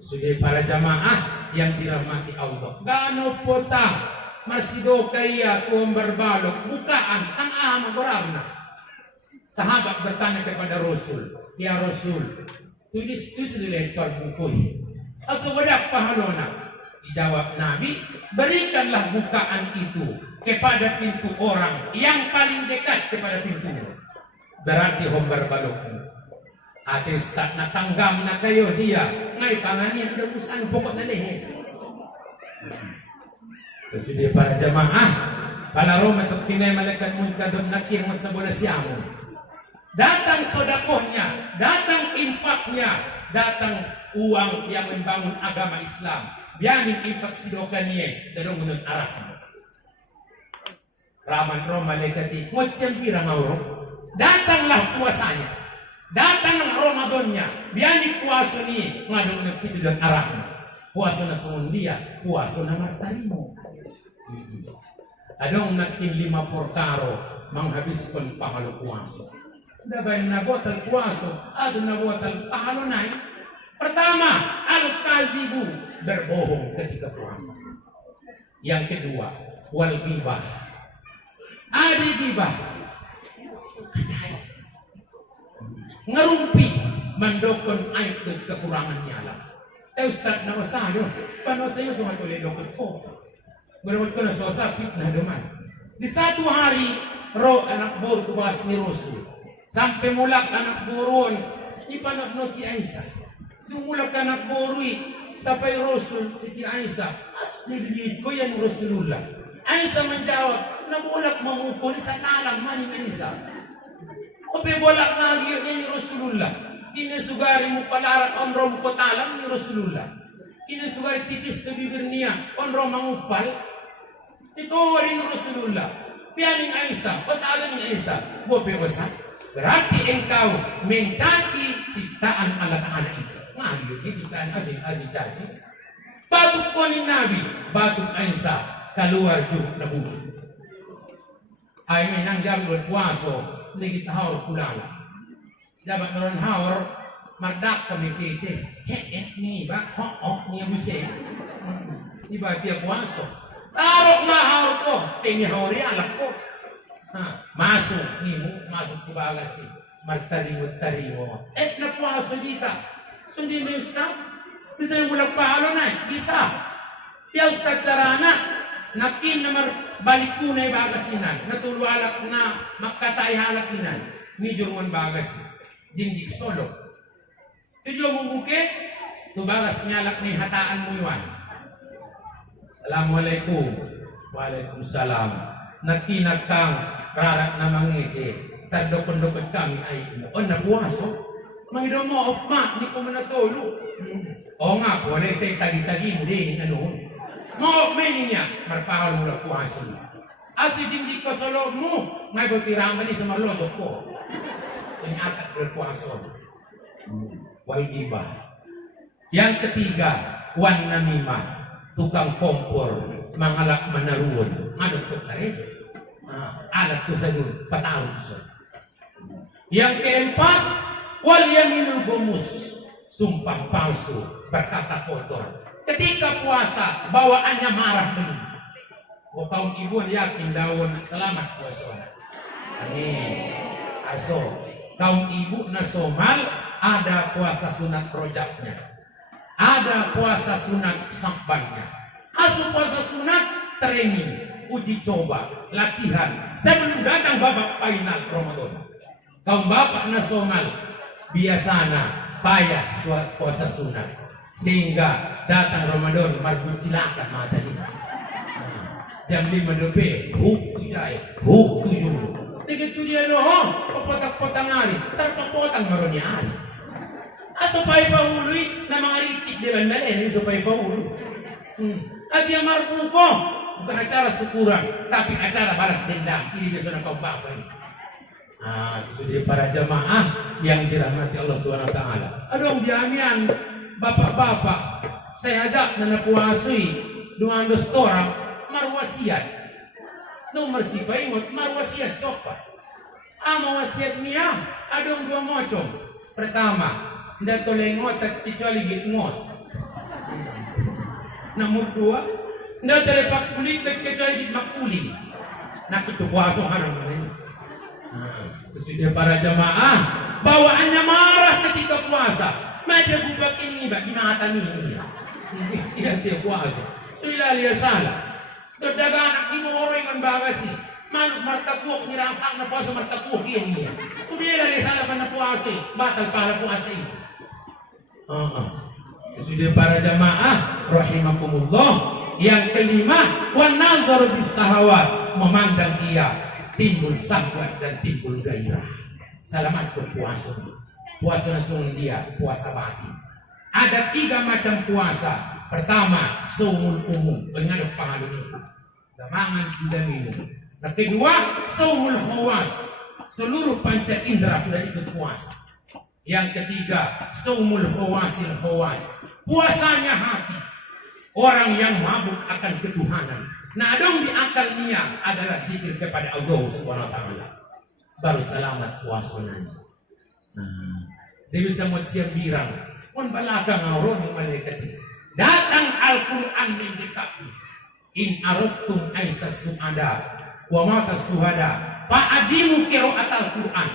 Sebagai para jamaah yang dirahmati Allah. Gano potah. Masih do kaya tuang berbalok bukaan sang aham berarna. Sahabat bertanya kepada Rasul, ya Rasul, tulis lektor buku. Aswadak pahalona. Dijawab Nabi, berikanlah bukaan itu kepada pintu orang yang paling dekat kepada pintu. Berarti hom berbalokmu. Ate ustad na tanggam na kayo dia. Ngay pangani ang dagusan pokok na lehe. Kasi dia para jamaah, para Roma at pinay malaikat munkadon nakir sa bulasyamu. Datang sodakohnya, datang infaknya, datang uang yang membangun agama Islam. Bianin infak sidokan niya, dalong menurut arahnya. Raman Roma lekati, ngot siyang pirang auro. Datanglah puasanya, datanglah Ramadannya. Bianin puasa niya, ngadong nagpitulong arahnya. Puasa na sumundia, puasa na martarimu. Adong natin 5 portaro menghabiskan pahalo puasa. Dabay nabuatan puasa, adong nabuatan pahalo na. Pertama, al-kazibu, berbohong ketika puasa. Yang kedua, wal gibah. Adi gibah. Ngerumpi, mandokon ayat dan kekurangan nyala. Ustaz na masayo, paano sa'yo sumatulay dokot ko? Berawat ko na sosa, fitnah naman. Di satu hari, anak buru kubas ni Rasul. Sampai mulak anak burun, ipanakno ti Aisyah. Dumulak ka nakborui sapay Rasul si ti Aisyah. Asli ko yan Rasulullah. Aisyah menjawab, nabulak mangupon sa talang maning Aisyah. Obe bolak na ni Rasulullah. Inisugari mo palarak onro mo talang ni Rasulullah. Inisugari tipis na bibir niya onro mangupal. Ito rin Rasulullah. Pianing Aisyah, pasalan ni Aisyah. Bobe wasa. Berarti engkau mencaci ciptaan Allah Ta'ala itu. Ngayon, ini ciptaan asin caci. Batuk ko ni Nabi, batuk Aisyah, keluar juga na buso. Ay may nangyang puwaso, nagitahawar kulala. Dapat meron hawar, madak kami kece. Ni ba, hook niya buse. Iba tiya puwaso. Tarok na hawar ko, tinihawari alak ko. Masuk nimu, masuk ke bagasi. Martari-martari. Napuaso dita. Sundi mo Ustaz. Bisa yung bulag pahalo na bisa. Piya Ustaz carana. Nakin na balik ko na yung bagasinan. Natulwalak na makatay halak inan. Medyo man bagasi. Dindik solo. Tudyo mo buke. Tubagas nyalak na hataan mo yuan. Assalamualaikum. Waalaikumsalam. Nakinag kang rarat na mangiti, tadokon-dokon kami ay mo. O nabuwaso, mangidaw mo, opma, hindi ko man natolo. O nga, wala ito tagi-tagi mo din, ano. Mo, may niya, marpahal mo na puwaso. Asi hindi ko sa loob mo, may butiraman ni sa marlodok ko. Sinyatak ko puwaso. Why diba? Yang ketiga, wan namima, tukang kompor, mangalak manaruon. Ano ito na rin? Alat ko sa yun, patawag ko. Yang keempat, wal yaminul gumus, sumpah palsu, berkata kotor. Ketika puasa, bawaannya marah dulu. O kaum ibu yakin daun selamat puasa. Amin. Aso, kaum ibu na somal, ada puasa sunat rojaknya. Ada puasa sunat sampannya. Asu puasa sunat training, uji coba, latihan sebelum datang babak final Ramadan. Kaum bapak nasional biasana payah puasa sunat sehingga datang Ramadan marbucilakan mata dia. Jam 5 lebih, huk tujuh. Begitu dia loh, potang-potang hari, terpotang maronya hari. Supaya paului na mga ritik dia banda supaya paului. At yang marpuko, bukan acara syukuran, tapi acara balas dendam. Ini dia sudah kau bapak ini. Sudah para jamaah yang dirahmati Allah SWT. Aduh jamian, bapak-bapak, saya ajak na napuasui 200 orang marwasiat. Nomor si paimot marwasiat coba. Mawasiat niya, adong dua macam. Pertama, tidak boleh ngotak kecuali ngot. Nomor dua, tidak terlepas kulit kecuali makulin. Nak itu puasa haram ini. Sudah para jamaah, bawaannya marah ketika puasa. Mereka bubak ini, bak di mata ini. Iya dia puasa. Sudah lihat salah. Terdaga anak ini orang yang bagasi. Manuk martakuak nirampang na puasa martakuak yan niya. Sudah lihat salah pa na puasa. Batal para puasa ini. Sudah para jamaah rahimakumullah. Yang kelima, wan nazar bis sahawat, memandang ia timbul syahwat dan timbul gairah. Selamat berpuasa. Puasa langsung dia, puasa batin. Ada 3 macam puasa. Pertama, saumul umum, pengadap pangalan itu. Damangan tidak minum. Yang kedua, saumul khawas. Seluruh panca indera sudah ikut puasa. Yang ketiga, saumul khawasil khawas. Puasanya hati. Orang yang mabuk akan ketuhanan. Nadong di akalnya adalah zikir kepada Allah SWT. Baru selamat puasanya. Dia bisa siap birang. Pun balakang orang yang malaikat. Datang Al-Quran mendekati. In aradtum aisas su'ada wa mata suhada fa'adimu qira'at Al-Quran.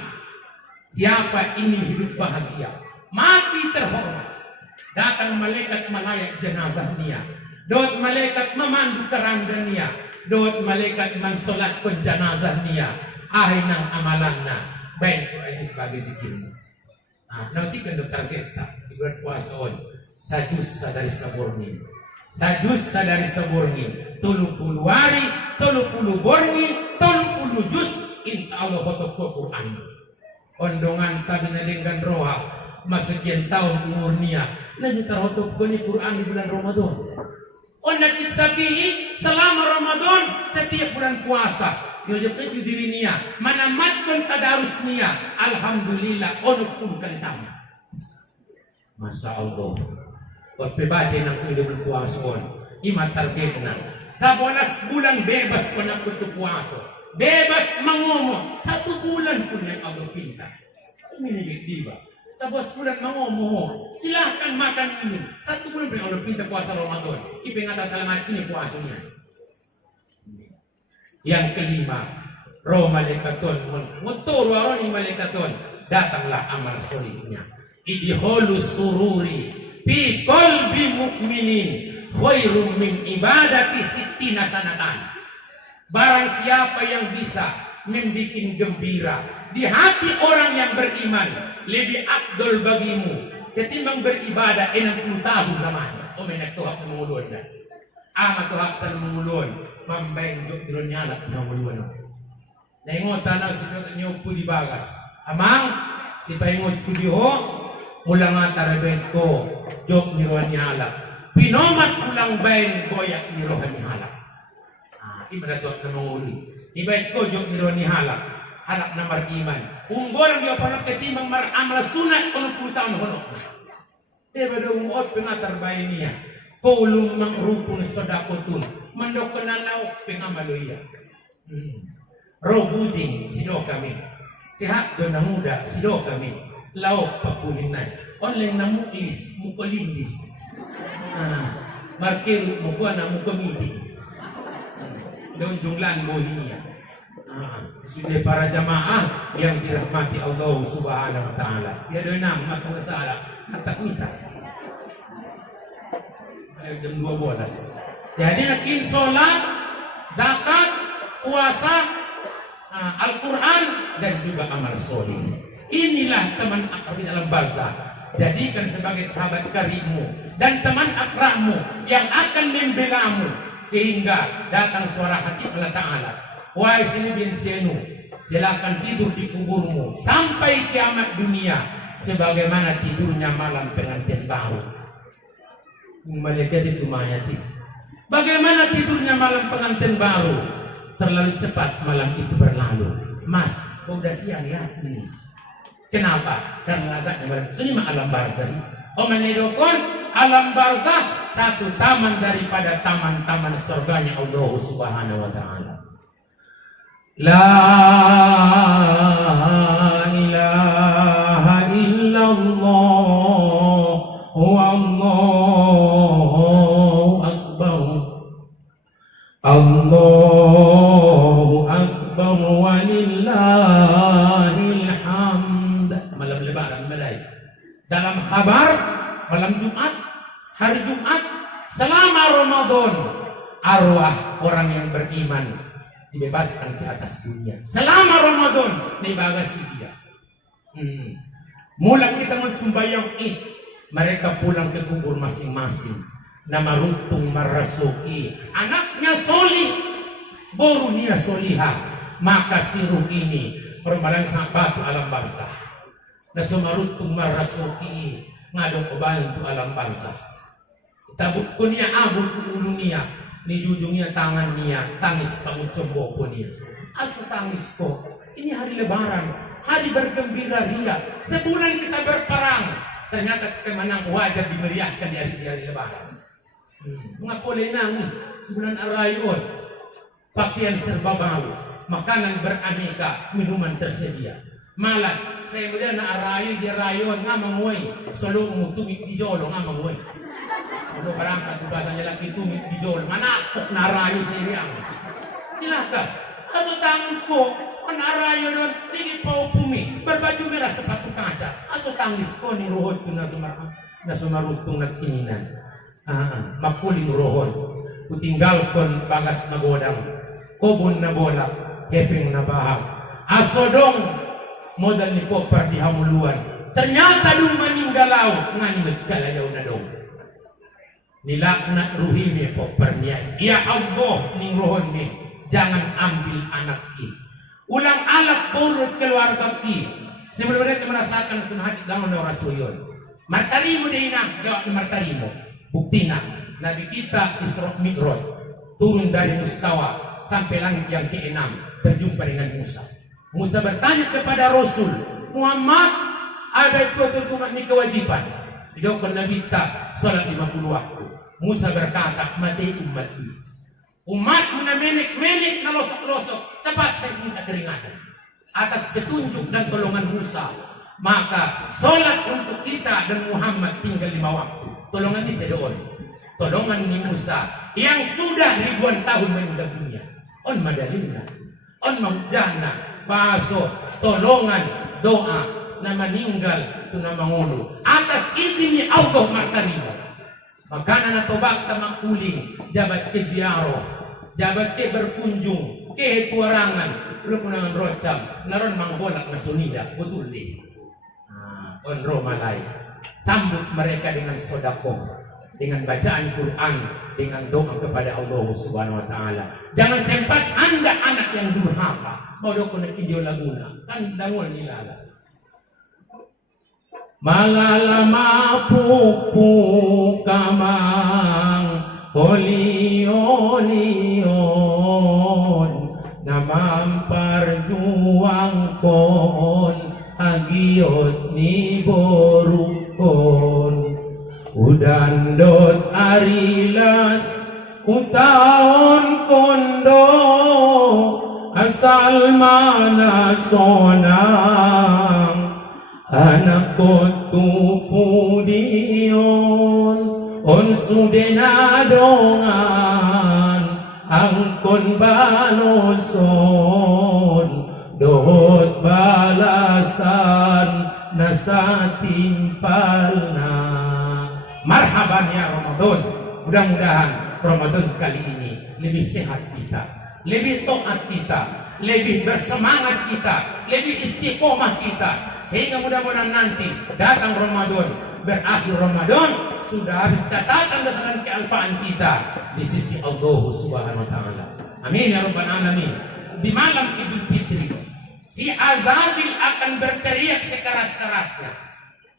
Siapa ingin hidup bahagia, mati terhormat, datang malaikat melayat jenazah dia. Dot malaikat memandu keranda dia. Dot malaikat mensolatkan jenazah dia. Ahinang amalanna. Baik, ini sebagai zikirnya. Nanti kan target di bulan puasa on sajus sadari saborni. Sajus sadari saborni. 30 hari, 30 borni, 30 juz insyaallah foto Quran. Ondongan tabi nalinggan roha masekian tahun umurnya. Lagi tarotok ni Quran di bulan Ramadan. Nakit sabihi selama Ramadan setiap bulan puasa. Yojoknya di diri niya. Manamat pun tadarus niya. Alhamdulillah. Onok pun kantama. Masya Allah. Kau pebaca ng bulan puasa. Ima target na. Sa 12 bulan bebas ko na kutu puasa. Bebas mangomo. 1 bulan po na ang pinta. Uminig, di ba? Sa 12 bulan mangomo. Silahkan makan ini. 1 bulan po ang pinta puasa Ramadan. Ipingata sa lahat ini puasa niya. Yang kelima, roh malaikaton. Muturo aron yung malaikaton. Datanglah amal solihnya. Idholu sururi. Fi qalbi mu'minin. Khairum min ibadati sittina sanatan. Barang siapa yang bisa membikin gembira di hati orang yang beriman, lebih afdol bagimu ketimbang beribadah 60 tahun lamanya. O may nagtuhak ng mungulon na. Matuhak ng mungulon. Mambayang doon niya alat ng mungulon. Naingot tanaw si niyo po di bagas. Amang, si paingot po di ho, mula nga tarabet ko, jok ni Rohan niya alat. Pinomat ko lang bayan boyak ni Rohan niya alat. Ibadatot na manguli. Ibait ko, jok ni Rohan niya alat. Alat na mariman. Unggolang niyo pa nagkatimang amal sunat o ng pultaw na honok. Diba doon uot pingatarbayan niya. Kulong ng rupong sodakotun. Manok ko na laok pingamaloya. Robuding, sino kami. Sihat doon na muda, sino kami. Laok papulinan. Online na muklis, mukolindis. Markero mo ko na mukomiti. Doon junglan bohinya. Sudah para jamaah yang dirahmati Allah Subhanahu wa taala. Dia doon na matasala katakutan. Jam 12. Jadi nakin sholat, zakat, puasa, Al-Quran dan juga amal soleh. Inilah teman akrab dalam barzah. Jadikan sebagai sahabat karibmu dan teman akrabmu yang akan membelamu sehingga datang suara hati Allah Taala. Wahai sini bin Sienu, silakan tidur di kuburmu sampai kiamat dunia sebagaimana tidurnya malam pengantin baru. Malaikat itu mayati. Bagaimana tidurnya malam pengantin baru? Terlalu cepat malam itu berlalu. Mas, kau udah siang ya? Kenapa? Karena lazatnya malam. Ini mah alam barzah. Menidokon alam barzah satu taman daripada taman-taman surganya Allah Subhanahu wa taala. La ilaha illallah Allahu akbar. Allahu akbar walillahil hamd. Malam lebaran malai. Dalam kabar malam Jumat, hari Jumat selama Ramadan, arwah orang yang beriman dibebaskan ke atas dunia. Selama Ramadan dibagasi dia. Mula kita sembahyang Id, mereka pulang ke kubur masing-masing. Nama runtung marasuki. Anaknya solih, boru niya solihah. Maka si ruh ini permalang sa batu alam bangsa. Na sumarutong marasuki. Ngadong ubayan to alam bangsa. Tabut ko niya, abot ko ulo niya. Nijujung niya tangan niya. Tangis pangutsubo ko niya. Asa tangis ko? Ini hari lebaran. Hari bergembira ria. Sebulan kita berperang. Ternyata kemenang wajah dimeriahkan di hari lebaran. Mga kulay na bulan arayon. Pakaian serba baru. Makanan beraneka. Minuman tersedia. Malat. Saya mula na arayon di arayon nga manguay. Solo mo tumit di jolo nga manguay. Ano parang katubasan niya lang tumit di jolo. Manakot na arayon sa iyang. Sinaka. Aso tangis ko. Ang arayon nun. Hindi pa upumi. Berbaju merah sepatu kaca. Aso tangis ko ni rohot ko na sumarutong nagkininan. Makuling rohon. Kutinggal kon bagas na godang. Kobon na bola. Keping na bahag. Asodong modal ni Popar di hamuluan. Ternyata dung meninggalau ngani megkalayaw na dong. Nilaknat ruhimi po perniay. Ya Allah ning rohon ni, jangan ambil anak ki. Ulang alak burut keluarga ki. Sebenarnya merasakan sunahati dangon na rasuyon. Martarimo din na, jawab ni martarimo. Bukti na, Nabi kita Isra Mi'raj turun dari mustawa sampai langit yang ke-6 berjumpa dengan Musa. Musa bertanya kepada Rasul Muhammad, ada itu umat ni kewajiban. Dijawab Nabi kita salat 50 waktu. Musa berkata, mati umat ini. Umat na menik-menik na losok-losok, cepat dan minta keringatan. Atas petunjuk dan tolongan Musa, maka salat untuk kita dan Muhammad tinggal 5 waktu. Tolongan ini sedoon. Tolongan ini Musa yang sudah ribuan tahun meninggal dunia. On madalina, on maudana, baso, tolongan, doa, na meninggal itu na mangulu. Atas izin Allah martarimo. Maka na tobak tamang uling, jabat ke ziarah, jabat ke berkunjung, ke tuarangan, ulo ko nangan rocam, naron mangbolak na sunida, betul deh. Onro malay, sambut mereka dengan sodakoh, dengan bacaan Quran, dengan doa kepada Allah Subhanahu Wa Taala. Jangan sempat anda anak yang durhaka, mau doko na video laguna, kan dangon nilala. Malalama pupu kamang olion namampar juang kon agiot ni borukon udandot arilas utaon kondo asal mana sonang anak ko tupu diyon on sudenadongan angkon baloson dohot balasan nasa timpalna. Marhaban ya Ramadan. Mudah-mudahan Ramadan kali ini lebih sehat kita, lebih taat kita, lebih bersemangat kita, lebih istiqomah kita. Sehingga mudah-mudahan nanti datang Ramadan, berakhir Ramadan, sudah habis catatan berdasarkan kealpaan kita di sisi Allah Subhanahu Wa Taala. Amin ya Rabbal Alamin. Di malam Idul Fitri, si Azazil akan berteriak sekeras-kerasnya.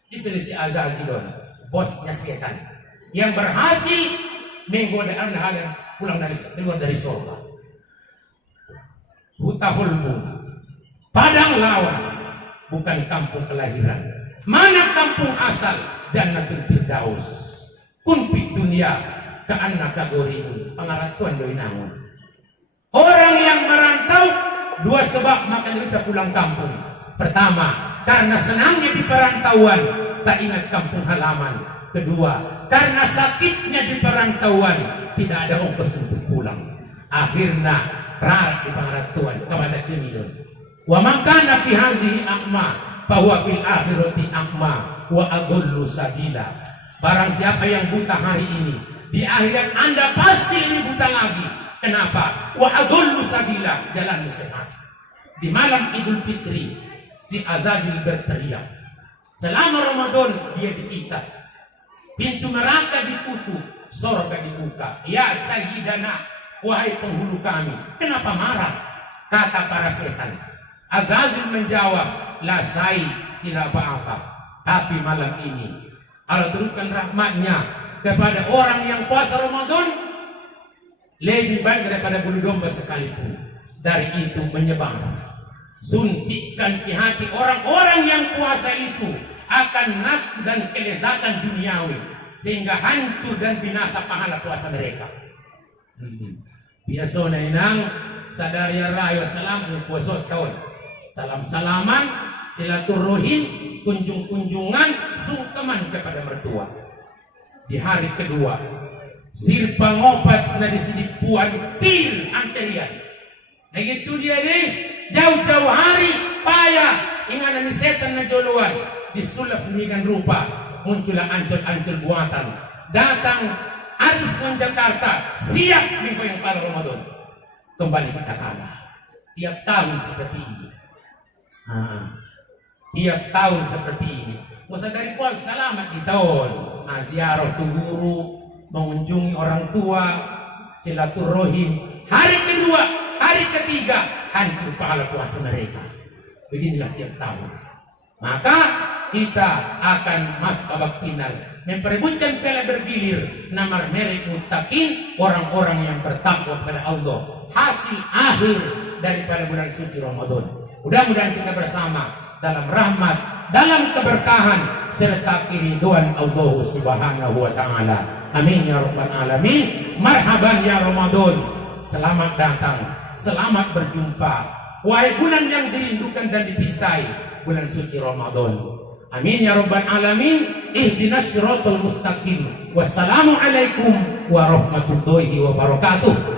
Di sini si Azazil, bosnya setan, yang berhasil menggoda hal yang pulang dari surga. Hutahulmu, padang lawas, bukan kampung kelahiran. Mana kampung asal? Jannatul Firdaus. Kunpi dunia keanna kagorimu pangaratuan doi namun. Orang yang merantau dua sebab maka bisa pulang kampung. Pertama, karena senangnya di perantauan, tak ingat kampung halaman. Kedua, karena sakitnya di perantauan, tidak ada ongkos untuk pulang. Akhirnya rarat di pengaratuan kepada cemilun. Wa makana fi hazihi a'ma bahwa fil akhirati a'ma wa adullu sabila. Barang siapa yang buta hari ini, di akhirat Anda pasti ini buta lagi. Kenapa? Wa adullu sabila, jalan sesat. Di malam Idul Fitri, si Azazil berteriak. Selama Ramadan dia diikat. Pintu neraka ditutup, surga dibuka. Ya Sayyidana, wahai penghulu kami, kenapa marah? Kata para setan. Azazil menjawab, la sai, tidak apa-apa. Tapi malam ini Allah turunkan rahmatnya kepada orang yang puasa Ramadan lebih baik daripada bulu domba sekalipun. Dari itu menyebar, suntikkan di hati orang-orang yang puasa itu akan nafsu dan kelezatan duniawi, sehingga hancur dan binasa pahala puasa mereka. Biasa na inang sadari rayo salam puasa tahun. Salam-salaman, silaturahim, kunjung-kunjungan, sungkeman kepada mertua. Di hari kedua, sirpa ngopat na disidik puan tir anterian. Nah gitu dia nih, jauh-jauh hari payah ingat ni setan na joluan disulap semikian rupa, muncullah ancol-ancol buatan. Datang Aris ke Jakarta, siap minggu yang pada Ramadan. Kembali kita kalah. Tiap tahun seperti ini. tiap tahun seperti ini. Masa dari puasa selamat di tahun, ziarah tu guru, mengunjungi orang tua, silaturahim. Hari kedua, hari ketiga, hancur pahala puasa mereka. Beginilah tiap tahun. Maka kita akan masuk babak final, memperebutkan piala bergilir nomor merek muttaqin, orang-orang yang bertakwa kepada Allah, hasil akhir daripada bulan suci Ramadan. Mudah-mudahan kita bersama dalam rahmat, dalam keberkahan serta keriduan Allah Subhanahu wa taala. Amin ya rabbal alamin. Marhaban ya Ramadan. Selamat datang, selamat berjumpa. Wahai bulan yang dirindukan dan dicintai, bulan suci Ramadan. Amin ya rabbal alamin. Ihdinas siratal mustaqim. Wassalamu alaikum warahmatullahi wabarakatuh.